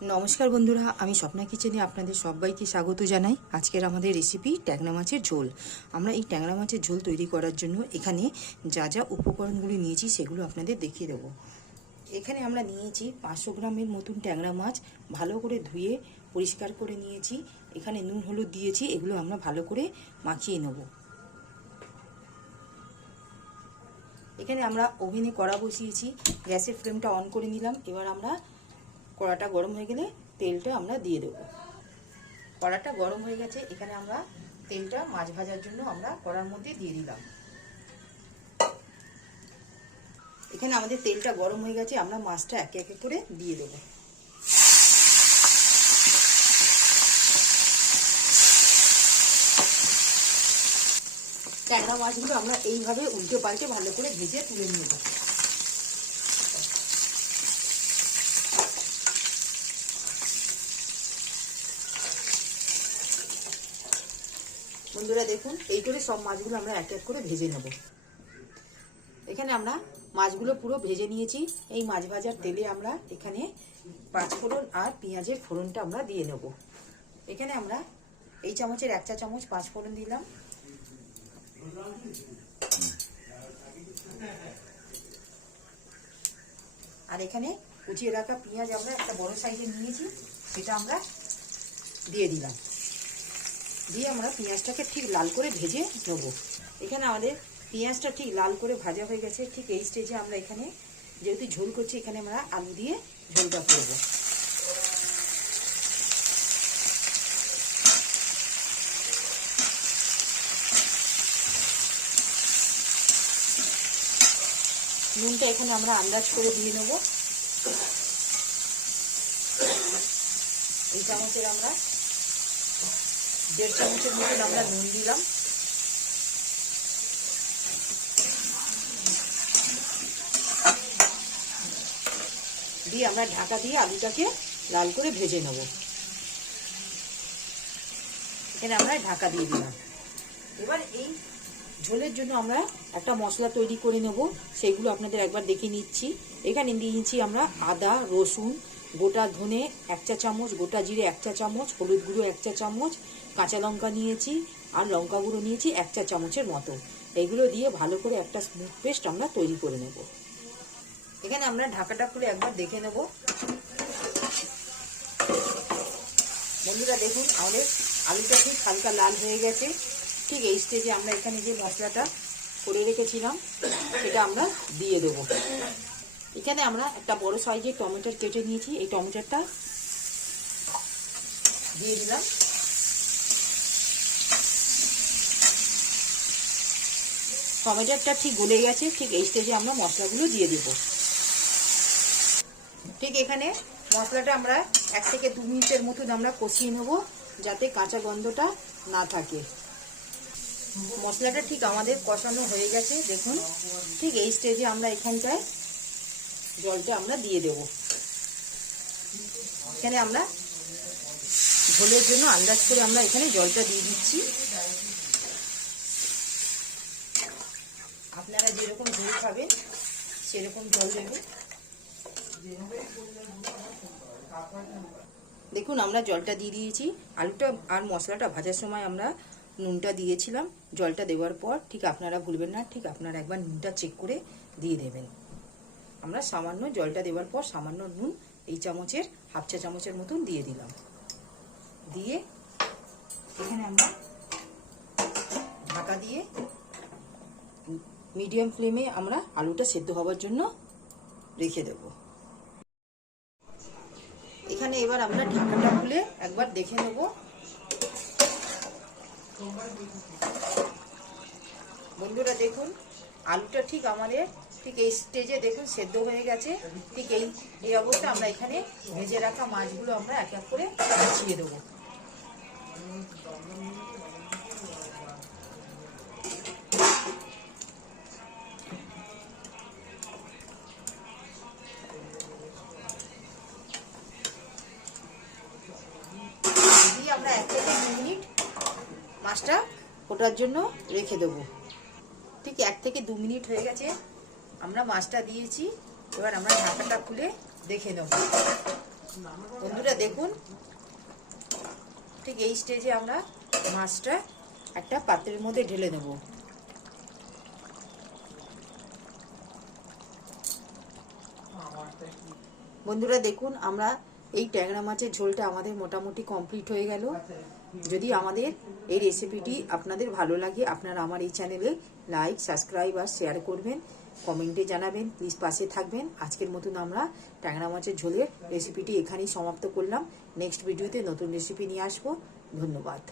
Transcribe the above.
नमस्कार बंधुरा आमी स्वप्ना किचेने आपनादेर सबाइके स्वागत जानाई। आजकेर आमादेर रेसिपि टैंगरा माछेर झोल। आमरा एई टैंगरा माछेर झोल तैरी करार जोन्नो एखाने जा जा उपकरणगुलो नियेछि सेगुलो आपनादेर देखिए देबो। एखाने आमरा नियेछि 500 ग्रामेर मतन टैंगरा माछ भालो करे धुए परिष्कार करे नियेछि। एखाने नुन हलुद दियेछि, एगुलो आमरा भालो करे माखिये नेब। एखाने आमरा ओभेने कड़ा बसिয়েছি, গ্যাসের ফ্লেমটা অন করে নিলাম। এবার আমরা কড়াটা গরম হয়ে গেলে তেলটা আমরা দিয়ে দেব। কড়াটা গরম হয়ে গেছে, এখানে আমরা তেলটা মাছ ভাজার জন্য আমরা কড়ার মধ্যে দিয়ে দিলাম। এখানে আমাদের তেলটা গরম হয়ে গেছে, আমরা মাছটা একে একে করে দিয়ে দেব। ট্যাংরা মাছগুলো আমরা এইভাবে উল্টে পাল্টে ভালো করে ভেজে তুলে নেব। বন্ধুরা দেখুন, এই করে সব মাছগুলো আমরা এক এক করে ভেজে নেব। এখানে আমরা মাছগুলো পুরো ভেজে নিয়েছি। এই মাছ ভাজার তেলে আমরা এখানে পাঁচফোড়ন আর পেঁয়াজের ফোড়নটা আমরা দিয়ে নেব। এখানে আমরা এই চামচের 1 চা চামচ পাঁচফোড়ন দিলাম। আর এখানে কুচিয়ে রাখা পেঁয়াজ আমরা একটা বড় সাইজের নিয়েছি, সেটা আমরা দিয়ে দিলাম। দিয়ে আমরা পেঁয়াজটাকে ঠিক লাল করে ভেজে নেব। এখানে আমাদের পেঁয়াজটা ঠিক লাল করে ভাজা হয়ে গেছে। ঠিক এই স্টেজে আমরা এখানে যেহেতু ঝোল করছি, এখানে আমরা আলু দিয়ে ঝোলটা করব। নুনটা এখানে আমরা আন্দাজ করে দিয়ে নেব। এই চামচের আমরা 1.5 চামচের মতন আমরা নুন দিলাম। দিয়ে আমরা ঢাকা দিয়ে আলুটাকে লাল করে ভেজে নেব। এখানে আমরা ঢাকা দিয়ে দিলাম। এবার এই ঝোলের জন্য আমরা একটা মশলা তৈরি করে নেব, সেগুলো আপনাদের একবার দেখে নিচ্ছি। এখানে নিয়েছি আমরা আদা, রসুন, গোটা ধনে 1 চা চামচ, গোটা জিরে 1 চা চামচ, হলুদ গুঁড়ো 1 চা চামচ, কাঁচা লঙ্কা নিয়েছি আর লঙ্কা গুঁড়ো নিয়েছি 1 চা চামচের মতো। এইগুলো দিয়ে ভালো করে একটা স্মুথ পেস্ট আমরা তৈরি করে নেব। এখানে আমরা ঢাকাটা খুলে একবার দেখে নেব। বন্ধুরা দেখুন, আমাদের আলুটা ঠিক হালকা লাল হয়ে গেছে। ঠিক এই স্টেজে আমরা এখানে যে মশলাটা করে রেখেছিলাম সেটা আমরা দিয়ে দেব। এখানে আমরা একটা বড় সাইজের টমেটো কেটে নিয়েছি, এই টমেটোটা দিয়ে দিলাম। টমেটোটা ঠিক গলে গেছে। ঠিক এই স্টেজে আমরা মশলাগুলো দিয়ে দেব। ঠিক এখানে মশলাটা আমরা 1 থেকে 2 মিনিটের মতন আমরা কষিয়ে নেব, যাতে কাঁচা গন্ধটা না থাকে। মশলাটা ঠিক আমাদের কষানো হয়ে গেছে। দেখুন, ঠিক এই স্টেজে আমরা এখানটায় জলটা আমরা দিয়ে দেব। এখানে আমরা ঝোলের জন্য আন্দাজ করে আমরা এখানে জলটা দিয়ে দিচ্ছি। আপনারা যেরকম ঝোল খাবেন সেরকম জল দেবেন। দেখুন, আমরা জলটা দিয়ে দিয়েছি। আলুটা আর মশলাটা ভাজার সময় আমরা নুনটা দিয়েছিলাম। জলটা দেওয়ার পর ঠিক আপনারা ভুলবেন না, ঠিক আপনারা একবার নুনটা চেক করে দিয়ে দেবেন। আমরা সামান্য জলটা দেওয়ার পর সামান্য নুন এই চামচের 1/2 চা চামচের মতন দিয়ে দিলাম। দিয়ে এখানে আমরা ঢাকা দিয়ে মিডিয়াম ফ্লেমে আমরা আলুটা সেদ্ধ হওয়ার জন্য রেখে দেব। এখানে এবার আমরা ঢাকাটা খুলে একবার দেখে নেব। বন্ধুরা দেখুন, আলুটা ঠিক আমাদের ঠিক এই স্টেজে দেখুন সেদ্ধ হয়ে গেছে। ঠিক এই অবস্থা আমরা এখানে ভেজে রাখা মাছগুলো আমরা এক এক করে বিছিয়ে দেবো। দিয়ে আমরা 1 থেকে 2 মিনিট মাছটা ফোটার জন্য রেখে দেবো। ঠিক 1 থেকে 2 মিনিট হয়ে গেছে, আমরা মাছটা দিয়েছি। এবার আমরা ঢাকাটা খুলে দেখে নেব। বন্ধুরা দেখুন, ঠিক এই স্টেজে আমরা মাছটা একটা পাত্রের মধ্যে ঢেলে দেব। বন্ধুরা দেখুন, আমরা এই ট্যাংরা মাছের ঝোলটা আমাদের মোটামুটি কমপ্লিট হয়ে গেল। যদি আমাদের এই রেসিপিটি আপনাদের ভালো লাগে, আপনারা আমার এই চ্যানেলে লাইক, সাবস্ক্রাইব আর শেয়ার করবেন, কমেন্টে জানাবেন, প্লিজ পাশে থাকবেন। আজকের মতন আমরা ট্যাংরা মাছের ঝোলের রেসিপিটি এখানেই সমাপ্ত করলাম। নেক্সট ভিডিওতে নতুন রেসিপি নিয়ে আসবো। ধন্যবাদ।